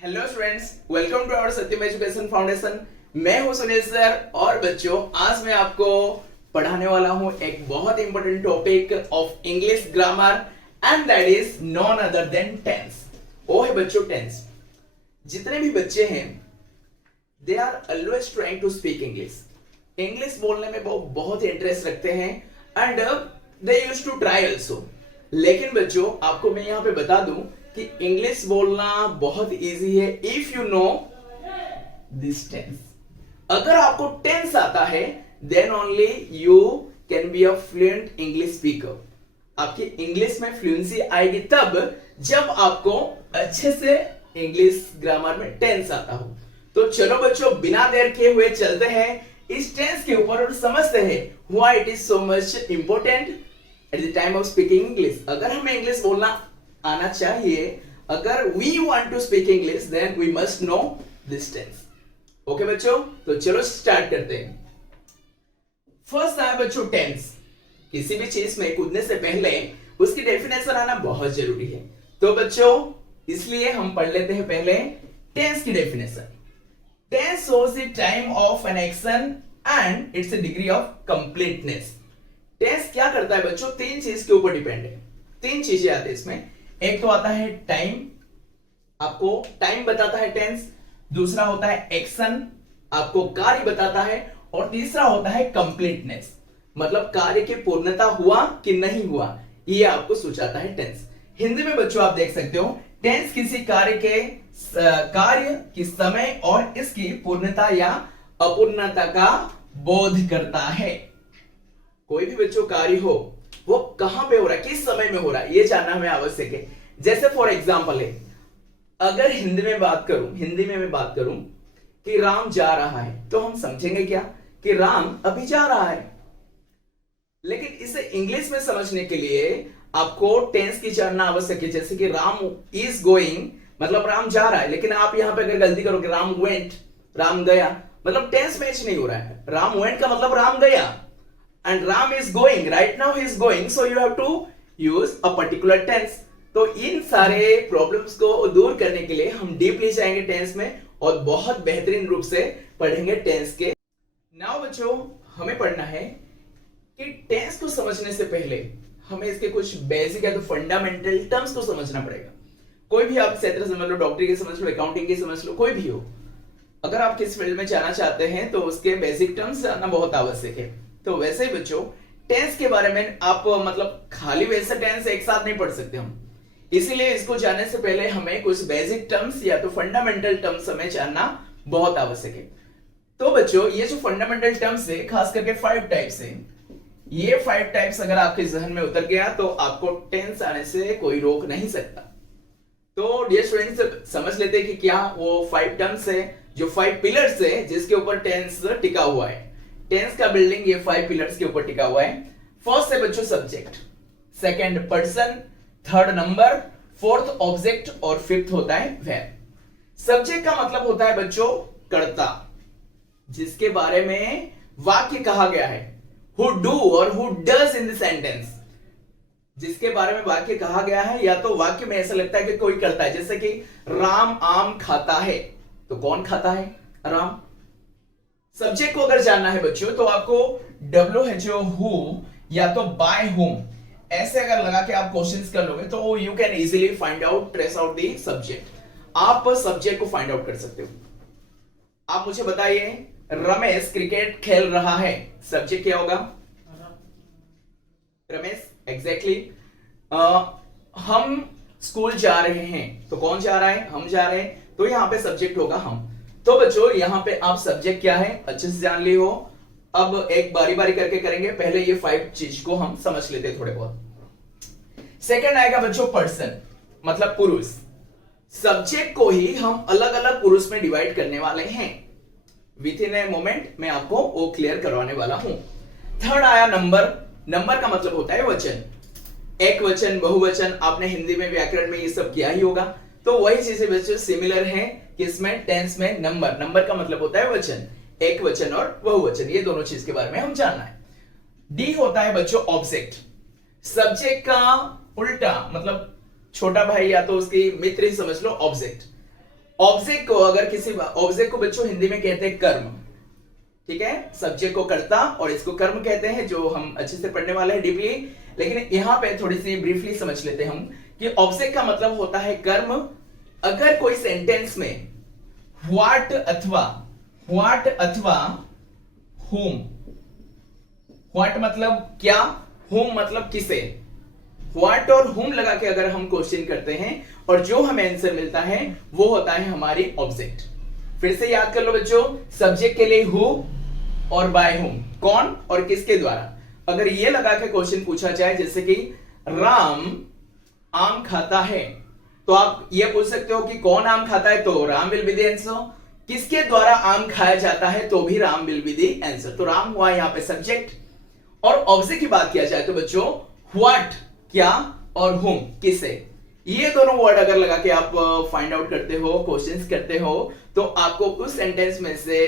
Hello students, welcome to our Satyam education foundation. मैं हूं Sunil sir और बच्चों आज मैं आपको पढ़ाने वाला हूं एक बहुत important topic of English grammar and that is none other than tense. वो है बच्चों टेंस। जितने भी बच्चे हैं they are always trying to speak English. English बोलने में वो बहुत इंटरेस्ट रखते हैं and they used to try also. लेकिन बच्चों आपको मैं यहाँ पे बता दूं कि इंग्लिश बोलना बहुत इजी है if you know this tense. अगर आपको टेंस आता है then only you can be a fluent English speaker. आपकी इंग्लिश में फ्लुएंसी आएगी तब जब आपको अच्छे से इंग्लिश ग्रामर में टेंस आता हो। तो चलो बच्चों बिना देर किए हुए चलते हैं इस टेंस के ऊपर और समझते हैं why it is so much important at the time of speaking English. अगर हमें इंग्लिश बोलना आना चाहिए, अगर we want to speak English then we must know this tense. Okay बच्चों, तो चलो स्टार्ट करते हैं। फर्स्ट है बच्चों टेंस। किसी भी चीज में कूदने से पहले उसकी डेफिनेशन आना बहुत जरूरी है। तो बच्चों इसलिए हम पढ़ लेते हैं पहले टेंस की definition. Tense shows the time of an action and its degree of completeness. Tense क्या करता है बच्चों? तीन चीज के ऊपर डिपेंड है। तीन चीजें आती है इसमें। एक तो आता है टाइम, आपको टाइम बताता है टेंस। दूसरा होता है एक्शन, आपको कार्य बताता है। और तीसरा होता है कंप्लीटनेस, मतलब कार्य की पूर्णता हुआ कि नहीं हुआ, ये आपको सूचाता है टेंस। हिंदी में बच्चों आप देख सकते हो टेंस किसी कार्य की समय और इसकी पूर्णता या अपूर्णता का बोध करता है। कोई भी बच्चों कार्य हो वो कहां पे हो रहा है, किस समय में हो रहा है, ये जानना हमें आवश्यक है। जैसे फॉर एग्जांपल है, अगर हिंदी में मैं बात करूं कि राम जा रहा है तो हम समझेंगे क्या कि राम अभी जा रहा है। लेकिन इसे इंग्लिश में समझने के लिए आपको टेंस की जानना आवश्यक है। जैसे कि राम इज गोइंग, मतलब राम जा रहा है, लेकिन आप यहां पे अगर गलती करोगे राम वेंट, राम गया, मतलब टेंस मैच नहीं हो रहा है। राम वेंट का मतलब राम गया and Ram is going, right now he is going, so you have to use a particular tense। तो इन सारे प्रॉब्लम्स को दूर करने के लिए हम डीपली जाएंगे टेंस में और बहुत बेहतरीन रूप से पढ़ेंगे टेंस के। नाउ बच्चों हमें पढ़ना है कि टेंस को समझने से पहले हमें इसके कुछ बेसिक या तो फंडामेंटल टर्म्स को समझना पड़ेगा। कोई भी आप क्षेत्र समझ लो, डॉक्टरी की समझ लो, अकाउंटिंग की समझ लो, कोई भी हो, अगर आप किस फील्ड में जाना चाहते हैं तो उसके बेसिक टर्म्स जानना बहुत आवश्यक है। तो वैसे ही बच्चों टेंस के बारे में आप मतलब खाली वैसे टेंस एक साथ नहीं पढ़ सकते हम, इसीलिए इसको जानने से पहले हमें कुछ बेसिक टर्म्स या तो फंडामेंटल टर्म्स हमें जानना बहुत आवश्यक है। तो बच्चों ये जो फंडामेंटल टर्म्स है खास करके 5 टाइप्स है। ये 5 टाइप्स अगर आपके जहन में उतर गया तो आपको टेंस आने से कोई रोक नहीं सकता। तो डियर स्टूडेंट्स समझ लेते हैं कि क्या वो 5 टर्म्स है, जो 5 पिलर्स है जिसके ऊपर टेंस टिका हुआ है। टेंस का बिल्डिंग ये 5 पिलर्स के ऊपर टिका हुआ है। फर्स्ट है बच्चों subject, second person, third number, fourth object और फिफ्थ होता है वर्ब। सब्जेक्ट का मतलब होता है बच्चों कर्ता, जिसके बारे में वाक्य कहा गया है, हु डू और who does in the sentence. जिसके बारे में वाक्य कहा गया है या तो वाक्य में ऐसा लगता है कि कोई करता है, जैसे कि राम आम खाता है, तो कौन खाता है? राम। सब्जेक्ट को अगर जानना है बच्चों तो आपको WHO हु या तो बाय हुम ऐसे अगर लगा के आप क्वेश्चंस कर लोगे तो you can easily find out, trace out the subject. आप सब्जेक्ट को फाइंड आउट कर सकते हो। आप मुझे बताइए रमेश क्रिकेट खेल रहा है, सब्जेक्ट क्या होगा? रमेश, एग्जैक्टली। हम स्कूल जा रहे हैं, तो कौन जा रहा है? हम जा रहे हैं, तो यहां पे सब्जेक्ट होगा हम। तो बच्चों यहां पे आप सब्जेक्ट क्या है अच्छे से जान ली हो। अब एक बारी बारी करके करेंगे, पहले ये 5 चीज को हम समझ लेते हैं थोड़े बहुत। सेकंड आएगा बच्चों पर्सन, मतलब पुरुष। सब्जेक्ट को ही हम अलग अलग पुरुष में डिवाइड करने वाले हैं। विथ इन ए मोमेंट मैं आपको वो क्लियर करवाने वाला हूं। थर्ड आया नंबर। नंबर का मतलब होता है वचन, एक वचन, बहुवचन। आपने हिंदी में व्याकरण में ये सब किया ही होगा। तो वही चीजें बच्चों सिमिलर हैं किसमें? टेंस में। नंबर का मतलब होता है वचन, एक वचन और बहुवचन, ये दोनों चीज के बारे में हम जानना है। डी होता है बच्चों ऑब्जेक्ट। सब्जेक्ट का उल्टा मतलब छोटा भाई या तो उसकी मित्र ही समझ लो ऑब्जेक्ट। ऑब्जेक्ट को, अगर किसी ऑब्जेक्ट को बच्चों हिंदी में कहते हैं कर्म, ठीक है, सब्जेक्ट को कर्ता और इसको कर्म कहते हैं, जो हम अच्छे से पढ़ने वाले हैं डीपली। लेकिन यहां पे थोड़ी सी ब्रीफली समझ लेते हैं हम कि ऑब्जेक्ट का मतलब होता है कर्म। अगर कोई सेंटेंस में व्हाट अथवा whom, व्हाट मतलब क्या, whom मतलब किसे, व्हाट और whom लगा के अगर हम क्वेश्चन करते हैं और जो हमें आंसर मिलता है वो होता है हमारी ऑब्जेक्ट। फिर से याद कर लो बच्चों, सब्जेक्ट के लिए हु और बाय whom, कौन और किसके द्वारा। अगर ये लगा के क्वेश्चन पूछा जाए जैसे कि राम आम खाता है, तो आप ये पूछ सकते हो कि कौन आम खाता है, तो Ram will be the answer. किसके द्वारा आम खाया जाता है, तो भी Ram will be the answer. तो राम हुआ यहां पे सब्जेक्ट। और ऑब्जेक्ट की बात किया जाए तो बच्चों व्हाट क्या और whom किसे, ये दोनों वर्ड अगर लगा के आप फाइंड आउट करते हो, क्वेश्चंस करते हो, तो आपको उस सेंटेंस में से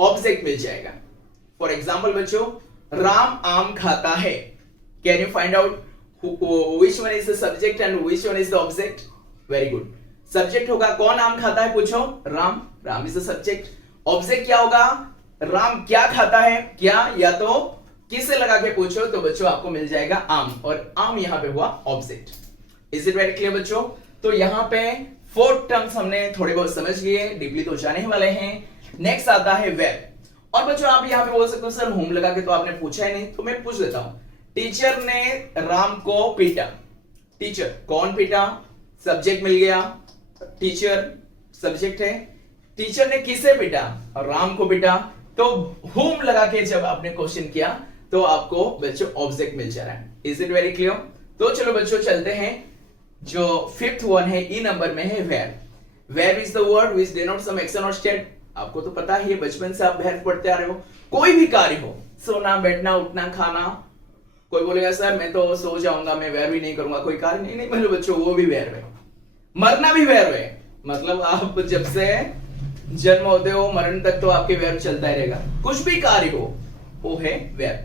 ऑब्जेक्ट मिल जाएगा। फॉर एग्जांपल बच्चों, राम आम खाता है, can you find out which one is the subject and which one is the object? Very good. Subject होगा कौन आम खाता है, पूछो Ram, Ram is the subject. Object क्या होगा, राम क्या खाता है, क्या या तो किसे लगा के पूछो तो बच्चों आपको मिल जाएगा आम, और आम यहां पे हुआ object. Is it very clear बच्चों? तो यहां पे 4 टर्म्स हमने थोड़े बहुत समझ लिए, डीपली तो जाने ही वाले हैं। नेक्स्ट आता है वेयर। और बच्चों आप यहां पे बोल सकते हो सर होम लगा के तो आपने पूछा ही नहीं, तो मैं पूछ देता हूं। टीचर ने राम को पीटा, टीचर कौन पीटा, सब्जेक्ट मिल गया, टीचर सब्जेक्ट है। टीचर ने किसे पीटा, राम को पीटा, तो होम लगा के जब आपने क्वेश्चन किया तो आपको बच्चों ऑब्जेक्ट मिल जा रहा है। Is it very clear? तो चलो बच्चों चलते हैं, जो 5th वन है ई नंबर में है where. Where is the word which denote some action और स्टेट। आपको तो पता ही है, बचपन से आप वेयर पढ़ते आ रहे हो। कोई भी कार्य हो, सोना बैठना उठना खाना, कोई बोलेगा सर मैं तो सो जाऊंगा, मैं वेयर भी नहीं करूंगा, कोई कार्य नहीं, नहीं मतलब बच्चों वो भी वेयर है। मरना भी वेयर है, मतलब आप जब से जन्म होते हो मरण तक तो आपके वेयर चलता ही रहेगा। कुछ भी कार्य हो वो है वेयर,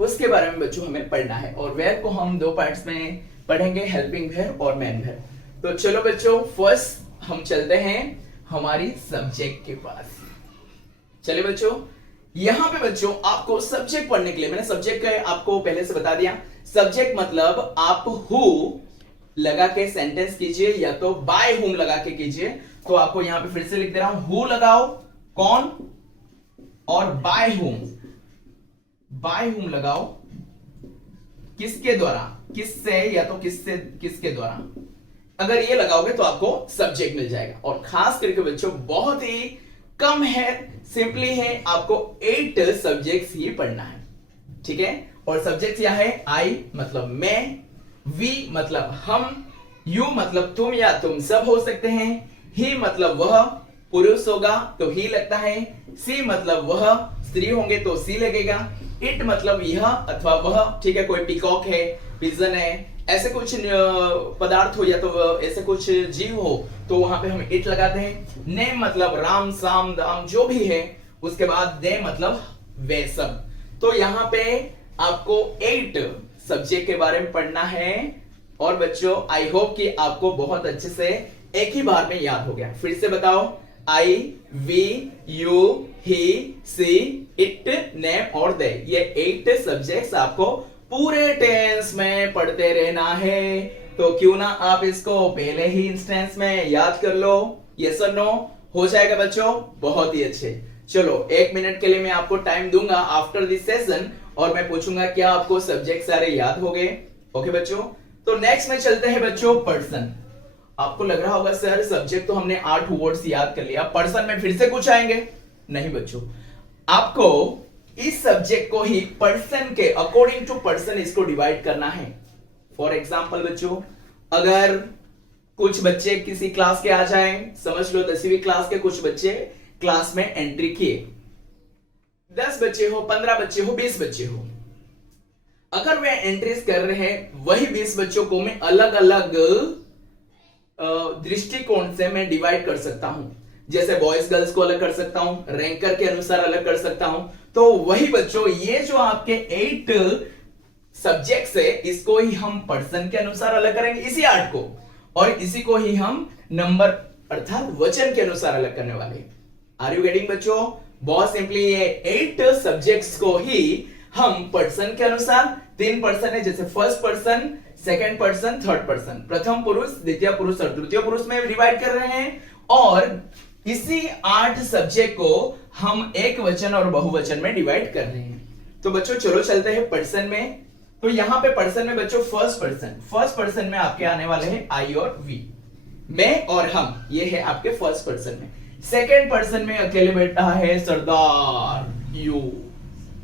उसके बारे में बच्चों हमें पढ़ना है। और वेयर को हम 2 पार्ट्स में पढ़ेंगे, हेल्पिंग वेयर और मेन वेयर। तो चलो बच्चों फर्स्ट हम चलते हैं हमारी सब्जेक्ट के पास। चलिए बच्चों, यहां पे बच्चों आपको सब्जेक्ट पढ़ने के लिए मैंने सब्जेक्ट का आपको पहले से बता दिया। सब्जेक्ट मतलब आप हु लगा के सेंटेंस कीजिए या तो बाय हुम लगा के कीजिए। तो आपको यहां पे फिर से लिख दे रहा हूं, हु लगाओ कौन, और बाय हुम लगाओ किसके द्वारा, किससे या तो किससे किसके द्वारा। अगर ये लगाओगे तो आपको सब्जेक्ट मिल जाएगा। और खास करके बच्चों बहुत ही कम है, सिंपली है, आपको 8 सब्जेक्ट्स ही पढ़ना है, ठीक है। और सब्जेक्ट क्या है, आई मतलब मैं, वी मतलब हम, यू मतलब तुम या तुम सब हो सकते हैं, ही मतलब वह, पुरुष होगा तो ही लगता है, सी मतलब वह, स्त्री होंगे तो सी लगेगा, इट मतलब यह अथवा वह, ठीक है। कोई पिकॉक है, पिजन है, ऐसे कुछ पदार्थ हो या तो ऐसे कुछ जीव हो तो वहां पे हम इट लगाते हैं। नेम मतलब राम साम दाम जो भी है, उसके बाद दे मतलब वे सब। तो यहाँ पे आपको 8 सब्जेक्ट के बारे में पढ़ना है। और बच्चों आई होप कि आपको बहुत अच्छे से एक ही बार में याद हो गया। फिर से बताओ, I, we, you, he, she, it, name और दे, ये 8 सब्जेक्ट्स आपको पूरे टेंस में पढ़ते रहना है। तो क्यों ना आप इसको पहले ही इंस्टेंस में याद कर लो। यस और नो हो जाएगा बच्चों, बहुत ही अच्छे। चलो 1 मिनट के लिए मैं आपको टाइम दूंगा आफ्टर दिस सेशन, और मैं पूछूंगा क्या आपको सब्जेक्ट सारे याद हो गए। ओके बच्चों, तो नेक्स्ट में चलते हैं बच्चों पर्सन। आपको लग रहा होगा सर सब्जेक्ट तो हमने 8 वर्ड्स याद कर लिया, पर्सन में फिर से कुछ आएंगे। नहीं बच्चों, आपको इस सब्जेक्ट को ही पर्सन के अकॉर्डिंग टू पर्सन इसको डिवाइड करना है। फॉर एग्जाम्पल बच्चों, अगर कुछ बच्चे किसी क्लास के आ जाएं, समझ लो 10वीं क्लास के कुछ बच्चे क्लास में एंट्री किए, 10 बच्चे हो, 15 बच्चे हो, 20 बच्चे हो, अगर वे एंट्रीज कर रहे हैं, वही 20 बच्चों को मैं अलग अलग दृष्टिकोण से मैं डिवाइड कर सकता हूं। जैसे बॉयज गर्ल्स को अलग कर सकता हूं, रैंकर के अनुसार अलग कर सकता हूं। तो वही बच्चों ये जो आपके 8 सब्जेक्ट्स है, इसको ही हम पर्सन के अनुसार अलग करेंगे, इसी 8 को, और इसी को ही हम नंबर अर्थात वचन के अनुसार अलग करने वाले। आर यू गेटिंग बच्चों? बहुत सिंपली ये 8 सब्जेक्ट्स को ही हम पर्सन के अनुसार, 3 पर्सन है जैसे first person, second person, third person, प्रथम पुरुष, द्वितीय पुरुष और तृतीय पुरुष में डिवाइड कर रहे हैं, और इसी 8 सब्जेक्ट को हम एक वचन और बहुवचन में डिवाइड कर रहे हैं। तो बच्चों चलो चलते हैं पर्सन में। तो यहां पे पर्सन में बच्चों फर्स्ट पर्सन में आपके आने वाले हैं आई और वी, मैं और हम, ये है आपके फर्स्ट पर्सन में। सेकंड पर्सन में अकेले बैठा है सरदार, यू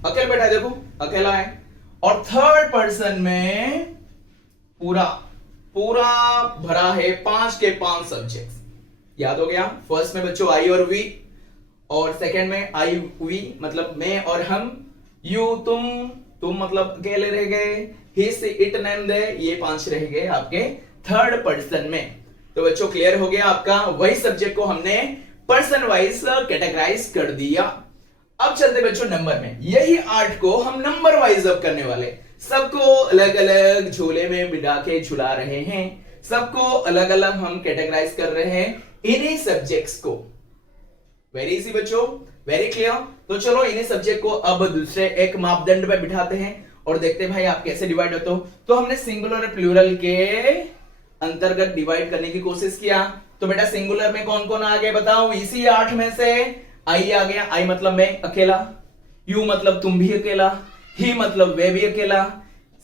अकेले बैठा है, देखो अकेला है। और थर्ड पर्सन में पूरा भरा है 5 के 5 सब्जेक्ट्स, याद हो गया। फर्स्ट में बच्चों आई और वी, और सेकंड में आई वी मतलब मैं और हम, यू तुम मतलब अकेले रह गए, ही सी इट नेम दे, ये 5 रह गए आपके थर्ड पर्सन में। तो बच्चों क्लियर हो गया आपका, वही सब्जेक्ट को हमने पर्सन वाइज कैटेगराइज कर दिया। अब चलते बच्चों नंबर में, यही 8 को हम नंबर वाइज अब करने वाले, सबको अलग अलग झोले में बिठा के झुला रहे हैं, सबको अलग अलग हम कैटेगराइज कर रहे हैं इन्हीं सब्जेक्ट्स को। वेरी इजी बच्चों, वेरी क्लियर। तो चलो इन्हीं सब्जेक्ट को अब दूसरे एक मापदंड पे बिठाते हैं और देखते हैं भाई आप कैसे डिवाइड होते हो। तो हमने सिंगुलर और प्लूरल के अंतर्गत डिवाइड करने की कोशिश किया। तो बेटा सिंगुलर में कौन कौन आ गए बताओ? इसी 8 में से आई आ गया, आई मतलब मैं अकेला, यू मतलब तुम भी अकेला, ही मतलब वे भी अकेला,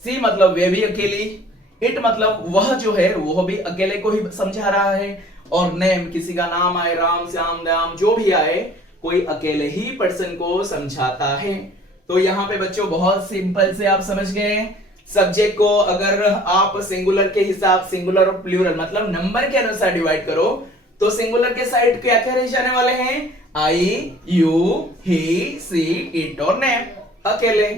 सी मतलब वे भी अकेली, इट मतलब वह जो है वो भी अकेले को ही समझा रहा है, और नेम किसी का नाम आए, राम श्याम दाम जो भी आए, कोई अकेले ही पर्सन को समझाता है। तो यहां पे बच्चों बहुत सिंपल से आप समझ गए, सब्जेक्ट को अगर आप सिंगुलर के हिसाब, सिंगुलर और प्लूरल मतलब नंबर के अनुसार डिवाइड करो, तो सिंगुलर के साइड क्या क्या रह जाने वाले हैं? आई, यू, ही, सी, इट और नेम, अकेले।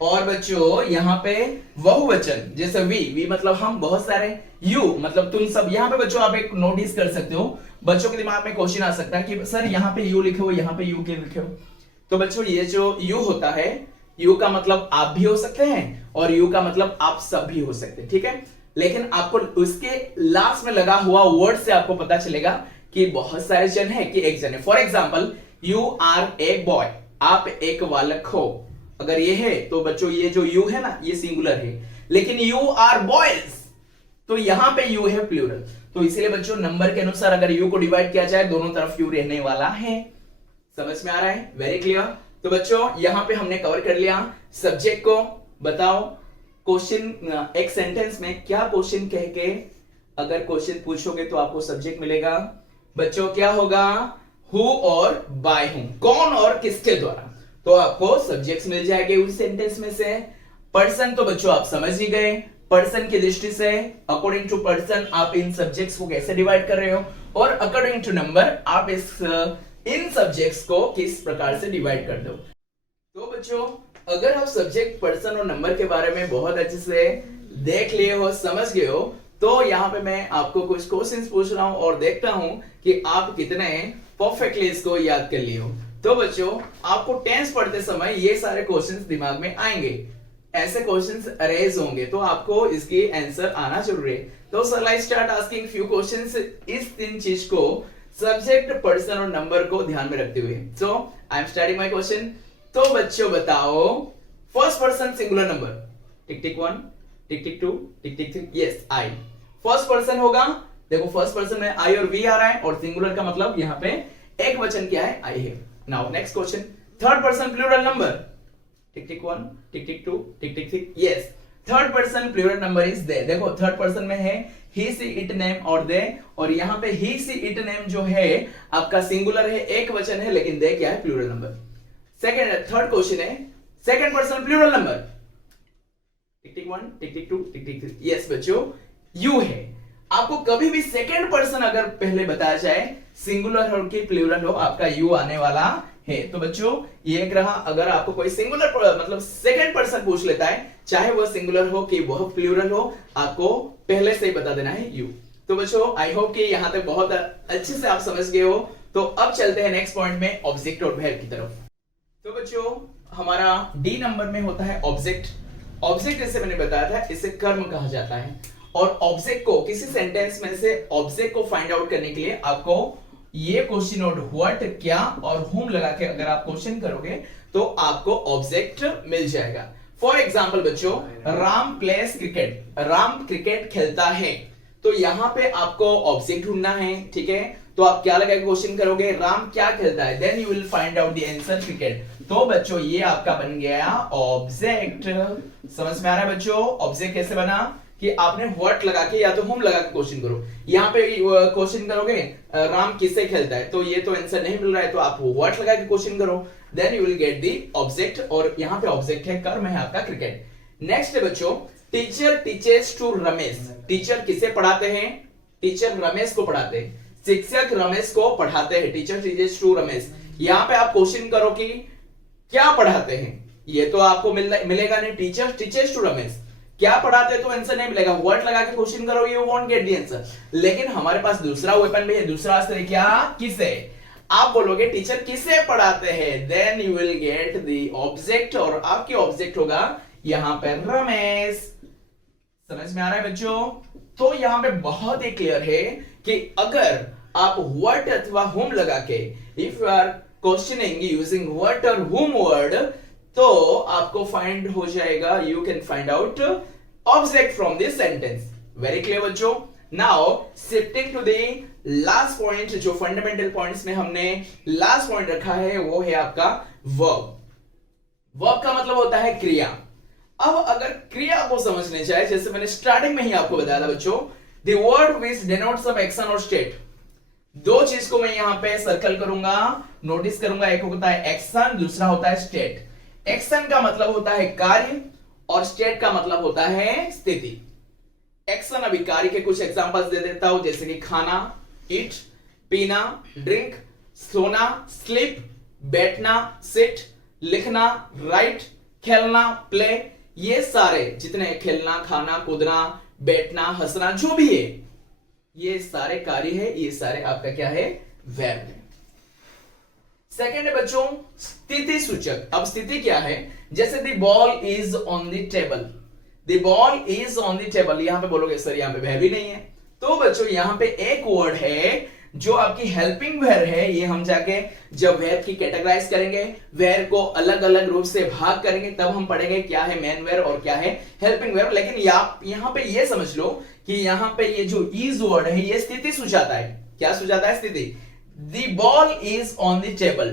और बच्चों यहाँ पे बहुवचन जैसे वी मतलब हम बहुत सारे, यू मतलब तुम सब। यहाँ पे बच्चों आप एक नोटिस कर सकते हो, बच्चों के दिमाग में क्वेश्चन आ सकता है कि सर यहाँ पे यू लिखे हो, यहाँ पे यू के लिखे हो। तो बच्चों ये जो यू होता है, यू का मतलब आप भी हो सकते हैं और यू का मतलब आप सब भी हो सकते हैं, ठीक है। लेकिन आपको उसके लास्ट में लगा हुआ वर्ड से आपको पता चलेगा कि बहुत सारे जन है कि एक जन है। For example you are a boy, आप एक बालक हो, अगर ये है तो बच्चों ये जो यू है ना ये सिंगुलर है, लेकिन यू आर बॉयज तो यहां पे यू है प्लूरल। तो इसीलिए बच्चों नंबर के अनुसार अगर यू को डिवाइड किया जाए दोनों तरफ यू रहने वाला है। समझ में आ रहा है? Very clear. तो बच्चों यहां पे हमने कवर कर लिया सब्जेक्ट को। बताओ क्वेश्चन एक सेंटेंस में क्या क्वेश्चन कह के अगर क्वेश्चन पूछोगे तो आपको सब्जेक्ट मिलेगा। बच्चों क्या होगा? हु और बाय हूं, कौन और किसके द्वारा, तो आपको सब्जेक्ट्स मिल जाएंगे उस सेंटेंस में से। पर्सन तो बच्चों आप समझ ही गए, पर्सन की दृष्टि से अकॉर्डिंग टू पर्सन आप इन सब्जेक्ट्स को कैसे डिवाइड कर रहे हो, और अकॉर्डिंग टू नंबर आप इन सब्जेक्ट्स को किस प्रकार से डिवाइड कर दो। तो बच्चों अगर आप सब्जेक्ट, पर्सन और नंबर के बारे में बहुत अच्छे से देख लिए हो, समझ गए हो, तो यहाँ पे मैं आपको कुछ क्वेश्चंस पूछ रहा हूं और देखता हूं कि आप कितने परफेक्टली इसको याद कर लिए हो। तो बच्चों आपको टेंस पढ़ते समय ये सारे क्वेश्चंस दिमाग में आएंगे, ऐसे क्वेश्चंस अरेज होंगे, तो आपको इसकी आंसर आना जरूरी है। तो sir I start asking few questions इस 3 चीज को, सब्जेक्ट, पर्सन और नंबर को ध्यान में रखते हुए। So I am starting my question. तो बच्चों बताओ first person singular number, tick tick 1, tick tick 2, tick tick 3, yes I. First person होगा, देखो फर्स्ट पर्सन में आई और वी आ रहा है, और सिंगुलर का मतलब यहाँ पे एक वचन क्या है? आई है। Now next question, third person plural number, tick tick 1, tick tick 2, tick tick 3, yes third person plural number is they. देखो थर्ड पर्सन में है ही सी इट नेम और दे, और यहाँ पे ही सी इट नेम जो है आपका सिंगुलर है, एक वचन है, लेकिन दे क्या है? Plural number. Second, third question है second person plural number, tick tick 1, tick tick 2, tick tick 3, yes बच्चों यू है। आपको कभी भी सेकंड पर्सन अगर पहले बताया जाए सिंगुलर हो कि प्लूरल हो, आपका यू आने वाला है। तो बच्चों ये एक रहा, अगर आपको कोई सिंगुलर मतलब सेकंड पर्सन पूछ लेता है, चाहे वह सिंगुलर हो कि वह प्लूरल हो, आपको पहले से ही बता देना है यू। तो बच्चों आई होप कि यहां तक बहुत अच्छे से आप समझ गए हो। तो अब चलते हैं नेक्स्ट पॉइंट में, ऑब्जेक्ट और वर्ब की तरफ। तो बच्चों हमारा डी नंबर में होता है ऑब्जेक्ट। ऑब्जेक्ट जैसे मैंने बताया था इसे कर्म कहा जाता है, और ऑब्जेक्ट को किसी सेंटेंस में से ऑब्जेक्ट को फाइंड आउट करने के लिए आपको ये क्वेश्चन नोट व्हाट, क्या और whom लगा के अगर आप क्वेश्चन करोगे तो आपको ऑब्जेक्ट मिल जाएगा। फॉर एग्जाम्पल बच्चों, Ram place cricket, Ram cricket खेलता है, तो यहां पे आपको ऑब्जेक्ट ढूंढना है, ठीक है। तो आप क्या लगा के क्वेश्चन करोगे, राम क्या खेलता है, then you will find out the answer cricket. तो बच्चों ये आपका बन गया ऑब्जेक्ट। समझ में आ रहा है बच्चों ऑब्जेक्ट कैसे बना, कि आपने व्हाट लगा के या तो whom लगा के क्वेश्चन करो। यहाँ पे क्वेश्चन करोगे राम किससे खेलता है, तो ये तो आंसर नहीं मिल रहा है, तो आप व्हाट लगा के क्वेश्चन करो, then you will get the object. और यहाँ पे ऑब्जेक्ट है, कर्म है आपका क्रिकेट। नेक्स्ट है बच्चों, teacher teaches to Ramesh, teacher किसे पढ़ाते हैं, टीचर रमेश को पढ़ाते हैं, शिक्षक रमेश को पढ़ाते हैं, टीचर टीचेस टू रमेश। यहाँ पे आप क्वेश्चन करो कि क्या पढ़ाते हैं, ये तो आपको मिलेगा नहीं, टीचर टीचेस टू रमेश क्या पढ़ाते हैं तो आंसर नहीं मिलेगा, वर्ड लगा के क्वेश्चन करो, you won't get the answer. लेकिन हमारे पास दूसरा वेपन भी है, दूसरा अस्त्र है, क्या, किसे। आप बोलोगे टीचर किसे पढ़ाते हैं, then you will get the object, और आपकी ऑब्जेक्ट होगा यहाँ पे रमेश। समझ में आ रहा है बच्चों। तो यहाँ पे बहुत ही क्लियर है कि अगर आप व्हाट अथवा whom लगा के if you are questioning using what और whom वर्ड, तो आपको फाइंड हो जाएगा, you can find out object from this sentence. Very clear बच्चों। Now shifting to the last point, जो फंडामेंटल पॉइंट्स में हमने लास्ट पॉइंट रखा है वो है आपका वर्ब। वर्ब का मतलब होता है क्रिया। अब अगर क्रिया को समझने जाए, जैसे मैंने स्टार्टिंग में ही आपको बताया था बच्चों, the word which denotes of action और स्टेट, दो चीज को मैं यहां पे सर्कल करूंगा, नोटिस करूंगा, एक होता है एक्शन, दूसरा होता है स्टेट। एक्शन का मतलब होता है कार्य और स्टेट का मतलब होता है स्थिति। एक्शन, अभी कार्य के कुछ एग्जांपल्स दे देता हूं, जैसे कि खाना, ईट, पीना, ड्रिंक, सोना, स्लीप, बैठना, सिट, लिखना, राइट, खेलना, प्ले, ये सारे जितने खेलना, खाना, कूदना, बैठना, हंसना, जो भी है, ये सारे कार्य है, ये सारे आपका क्या है, वर्ब है। सेकेंड है बच्चों स्थिति सूचक। अब स्थिति क्या है, जैसे the ball is on the table, the ball is on the table, यहां पे बोलोगे सर यहां पे वर्ब ही नहीं है, तो बच्चों यहां पे एक वर्ड है जो आपकी हेल्पिंग वर्ब है। ये हम जाके जब वर्ब की कैटेगराइज करेंगे, वर्ब को अलग अलग रूप से भाग करेंगे, तब हम पढ़ेंगे क्या है मेन वर्ब और क्या है हेल्पिंग वर्ब। लेकिन यहां पे ये समझ लो कि यहां पे ये जो इज वर्ड है ये स्थिति सुझाता है। क्या सुझाता है, स्थिति। The ball is on the table,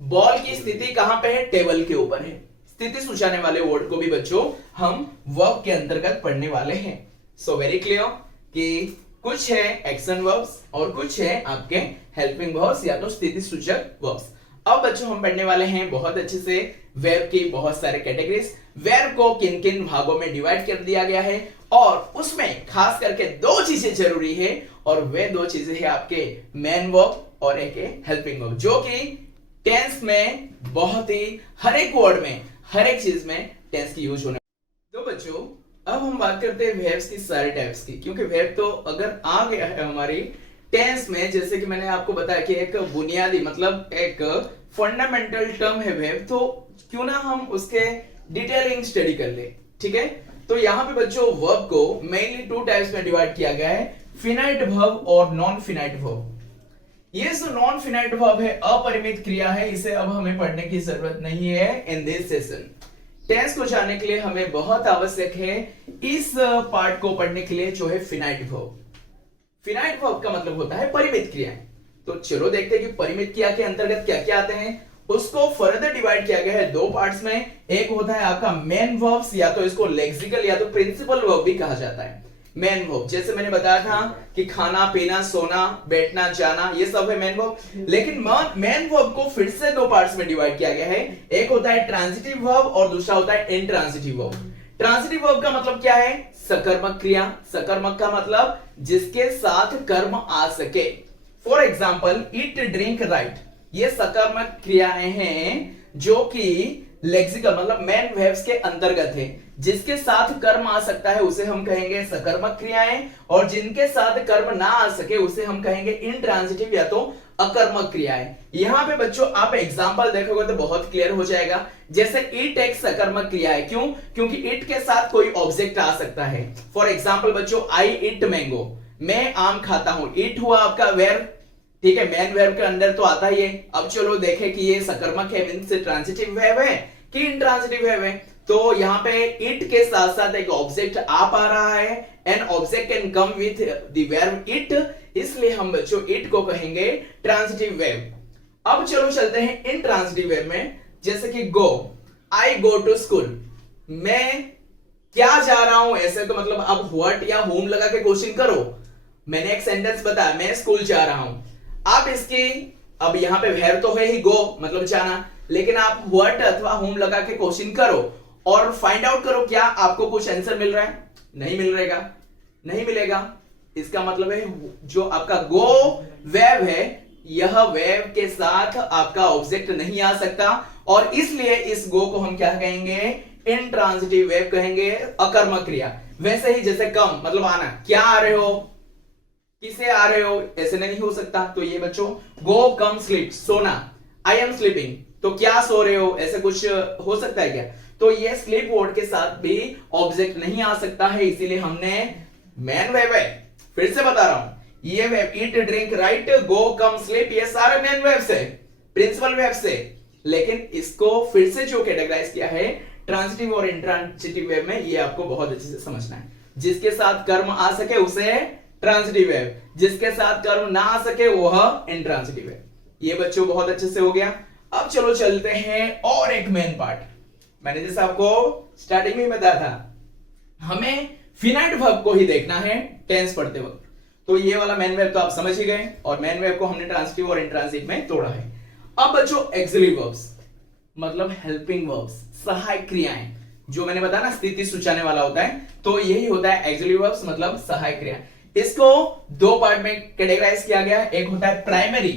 ball की स्थिति कहां पे है, टेबल के ऊपर है। स्थिति सुझाने वाले वर्ड को भी बच्चों हम वर्ब के अंतर्गत पढ़ने वाले हैं। सो वेरी क्लियर कि कुछ है एक्शन वर्ब्स और कुछ है आपके हेल्पिंग वर्ब्स या तो स्थिति सूचक वर्ब्स। अब बच्चों हम पढ़ने वाले हैं बहुत अच्छे से वर्ब की बहुत सारे कैटेगरीज। वर्ब को किन किन भागों में डिवाइड कर दिया गया है और उसमें खास करके दो चीजें जरूरी है, और वे दो चीजें है आपके मेन वर्ब और एक है हेल्पिंग वर्ब, जो कि टेंस में बहुत ही हर एक वर्ड में हर एक चीज में टेंस की यूज होने। तो बच्चों अब हम बात करते हैं वेब्स की सारे टाइप्स की, क्योंकि वेब तो अगर आ गया है हमारी टेंस में, जैसे कि मैंने आपको बताया कि एक बुनियादी मतलब एक फंडामेंटल टर्म है वेब, तो क्यों ना हम उसके डिटेलिंग स्टडी कर ले। ठीक है, तो यहां पे बच्चों वर्ब को मेनली टू टाइप्स में डिवाइड किया गया है, फिनाइट वर्ब और नॉन फिनाइट वर्ब। ये जो नॉन फिनाइट वर्ब है, अपरिमित क्रिया है, इसे अब हमें पढ़ने की जरूरत नहीं है इन दिस सेशन। टेंस को जानने के लिए हमें बहुत आवश्यक है इस पार्ट को पढ़ने के लिए, जो है फिनाइट वर्ब। फिनाइट वर्ब का मतलब होता है परिमित क्रियाएं। तो चलो देखते हैं कि परिमित क्रिया के अंतर्गत क्या क्या आते हैं। उसको फर्दर डिवाइड किया गया है दो पार्ट्स में। एक होता है आपका मेन वर्ब्स, या तो इसको लेक्सिकल या तो प्रिंसिपल वर्ब भी कहा जाता है। मेन वर्ब जैसे मैंने बताया था कि खाना, पीना, सोना, बैठना, जाना, ये सब है मेन वर्ब। लेकिन मेन वर्ब को फिर से दो पार्ट्स में डिवाइड किया गया है। एक होता है ट्रांजिटिव वर्ब और दूसरा होता है इंट्रांजिटिव वर्ब। ट्रांजिटिव वर्ब का मतलब क्या है, सकर्मक क्रिया। सकर्मक का मतलब जिसके साथ कर्म आ सके। For example eat, drink, right, ये सकर्मक क्रियाएं हैं जो कि लेक्सिकल मतलब मेन वर्ब्स के अंतर्गत है। जिसके साथ कर्म आ सकता है उसे हम कहेंगे सकर्मक क्रियाएं, और जिनके साथ कर्म ना आ सके उसे हम कहेंगे इंट्रांजिटिव या तो अकर्मक क्रिया है। यहां पे बच्चों आप एग्जांपल देखोगे तो बहुत क्लियर हो जाएगा। जैसे ईट एक सकर्मक क्रिया है, क्यों? क्योंकि ईट के साथ कोई ऑब्जेक्ट आ सकता है। फॉर एग्जांपल बच्चों, आई ईट मैंगो, मैं आम खाता हूं। ईट हुआ आपका वर्ब, ठीक है, मेन वर्ब के अंदर तो आता ही है। अब चलो देखें कि ये सकर्मक है, मींस ट्रांजिटिव वर्ब है कि इंट्रांजिटिव वर्ब है। तो यहाँ पे इट के साथ साथ एक ऑब्जेक्ट आ पा रहा है, an object can come with the verb it, इसलिए हम बच्चों इट को कहेंगे ट्रांजिटिव वर्ब। अब चलो चलते हैं इंट्रांजिटिव वर्ब में, जैसे कि गो, आई गो टू स्कूल, मैं क्या जा रहा हूं। ऐसे तो मतलब अब व्हाट या होम लगा के क्वेश्चन करो। मैंने एक सेंटेंस बताया, मैं स्कूल जा रहा हूं। आप इसकी अब यहां पे वर्ब तो है ही गो मतलब जाना, लेकिन आप व्हाट अथवा होम लगा के क्वेश्चन करो और फाइंड आउट करो क्या आपको कुछ आंसर मिल रहा है। नहीं मिल रहेगा, नहीं मिलेगा। इसका मतलब है जो आपका गो वर्ब है, यह वर्ब के साथ आपका ऑब्जेक्ट नहीं आ सकता, और इसलिए इस गो को हम क्या कहेंगे? इंट्रांजिटिव वर्ब कहेंगे, अकर्मक क्रिया। वैसे ही जैसे कम मतलब आना, क्या आ रहे हो, किसे आ रहे हो, ऐसे नहीं हो सकता। तो ये बच्चों गो कम स्लीप, सोना, आई एम स्लीपिंग, तो क्या सो रहे हो, ऐसे कुछ हो सकता है क्या? तो ये स्लीप वर्ड के साथ भी ऑब्जेक्ट नहीं आ सकता है, इसीलिए हमने मेन वर्ब है। फिर से बता रहा हूं, ये verb eat drink write go come sleep, ये सारे मेन वर्ब से, प्रिंसिपल वर्ब से, लेकिन इसको फिर से जो कैटेगराइज किया है ट्रांजिटिव और इंट्रांजिटिव वर्ब में, ये आपको बहुत अच्छे से समझना है। जिसके साथ कर्म आ सके उसे ट्रांजिटिव वर्ब, जिसके साथ कर्म ना आ सके वह इंट्रांजिटिव वर्ब। ये बच्चों बहुत अच्छे से हो गया। अब चलो चलते हैं और एक मेन पार्ट। मैंने जैसे आपको स्टार्टिंग में बताया था, हमें फिनाइट वर्ब को ही देखना है टेंस पढ़ते वक्त। तो ये वाला मेन वर्ब तो आप समझ ही गए, और मेन वर्ब को हमने ट्रांजिटिव और इंट्रांजिटिव में तोड़ा है। अब बच्चों एक्सिलरी वर्ब्स मतलब हेल्पिंग वर्ब्स, सहायक क्रियाएं, जो मैंने बताया ना स्थिति सूचाने वाला होता है, तो यही होता है एक्सिलरी वर्ब्स मतलब सहायक क्रिया। इसको दो पार्ट में कैटेगराइज किया गया है, एक होता है प्राइमरी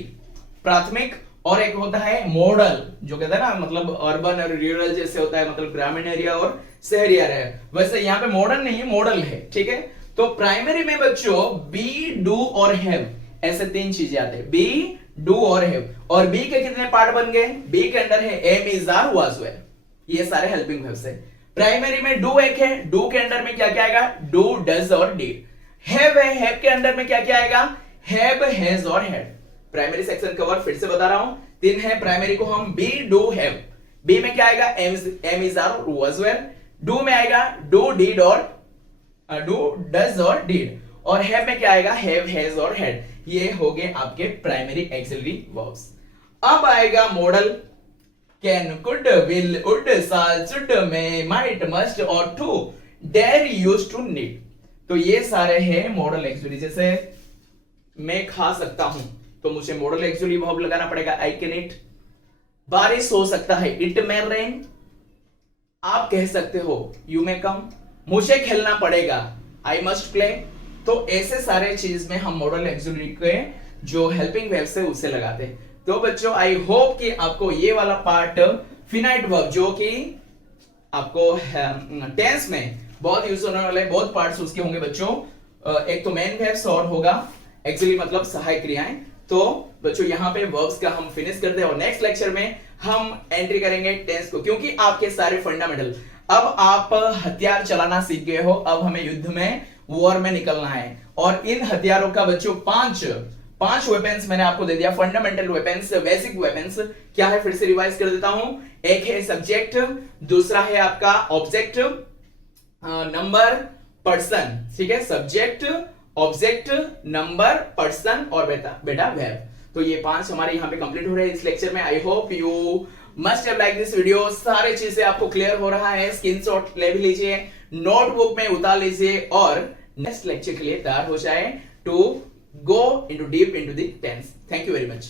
प्राथमिक, और एक होता है मॉडल, जो कहता है ना मतलब अर्बन और रूरल जैसे होता है, मतलब ग्रामीण एरिया और शहरी एरिया। वैसे यहाँ पे मॉडल नहीं है, मॉडल है, ठीक है। तो प्राइमरी में बच्चों बी, डू और हैव, ऐसे तीन चीजें आते हैं, बी, डू और हैव। और बी के कितने पार्ट बन गए? बी के अंदर है am, is, are, was, were, ये सारे हेल्पिंग वर्ब्स है। प्राइमरी में डू एक है, डू के अंदर में क्या क्या आएगा? डू, डज और डिड। हैव है, हैव के अंदर में क्या क्या आएगा? हैव, हैज और हैड। प्राइमरी सेक्शन कवर फिर से बता रहा हूं, तीन है प्राइमरी को हम बी, डू, हैव। बी में क्या आएगा? Am, is, are, was, were. Do में आएगा डू, डिड और डू, डज और डिड। और हैव में क्या आएगा? हैव, हैज और हैड। ये हो गए आपके प्राइमरी एक्सिलरी वर्ब्स। अब आएगा modal, can, could, will, would, shall, should, may, might, must ought to, dare, used to, need. तो ये सारे हैं मॉडल एक्सिलरी। जैसे मैं खा सकता हूं तो मुझे मॉडल एक्चुअली वर्ब लगाना पड़ेगा, आई कैन ईट। बारिश हो सकता है, इट मे रेन। आप कह सकते हो यू मे कम। मुझे खेलना पड़ेगा, आई मस्ट प्ले। तो ऐसे सारे चीज में हम मॉडल एक्चुअली के जो हेल्पिंग वर्ब से उसे लगाते हैं। तो बच्चों आई होप कि आपको ये वाला पार्ट फिनाइट वर्ब, जो कि आपको टेंस में बहुत यूज होने वाले बहुत पार्ट्स उसके होंगे बच्चों। एक तो मेन वर्ब्स और होगा एक्चुअली मतलब सहायक क्रियाएं। तो बच्चों यहाँ पे वर्ब्स का हम फिनिश करते हैं, और नेक्स्ट लेक्चर में हम एंट्री करेंगे टेंस को, क्योंकि आपके सारे फंडामेंटल, अब आप हथियार चलाना सीख गए हो, अब हमें युद्ध में, वॉर में निकलना है। और इन हथियारों का बच्चों पांच वेपन्स मैंने आपको दे दिया, फंडामेंटल वेपन्स, बेसिक वेपन्स। क्या है फिर से रिवाइज कर देता हूं। एक है सब्जेक्ट, दूसरा है आपका ऑब्जेक्ट, नंबर, पर्सन, ठीक है, सब्जेक्ट, ऑब्जेक्ट, नंबर, पर्सन और बेटा वर्ब। तो ये पांच हमारे यहाँ पे कंप्लीट हो रहे हैं इस लेक्चर में। I hope you must have like this video. सारे चीजें आपको क्लियर हो रहा है, स्क्रीनशॉट ले भी लीजिए, नोटबुक में उतार लीजिए, और नेक्स्ट लेक्चर के लिए तैयार हो जाए to go into deep into the tense. Thank you very much.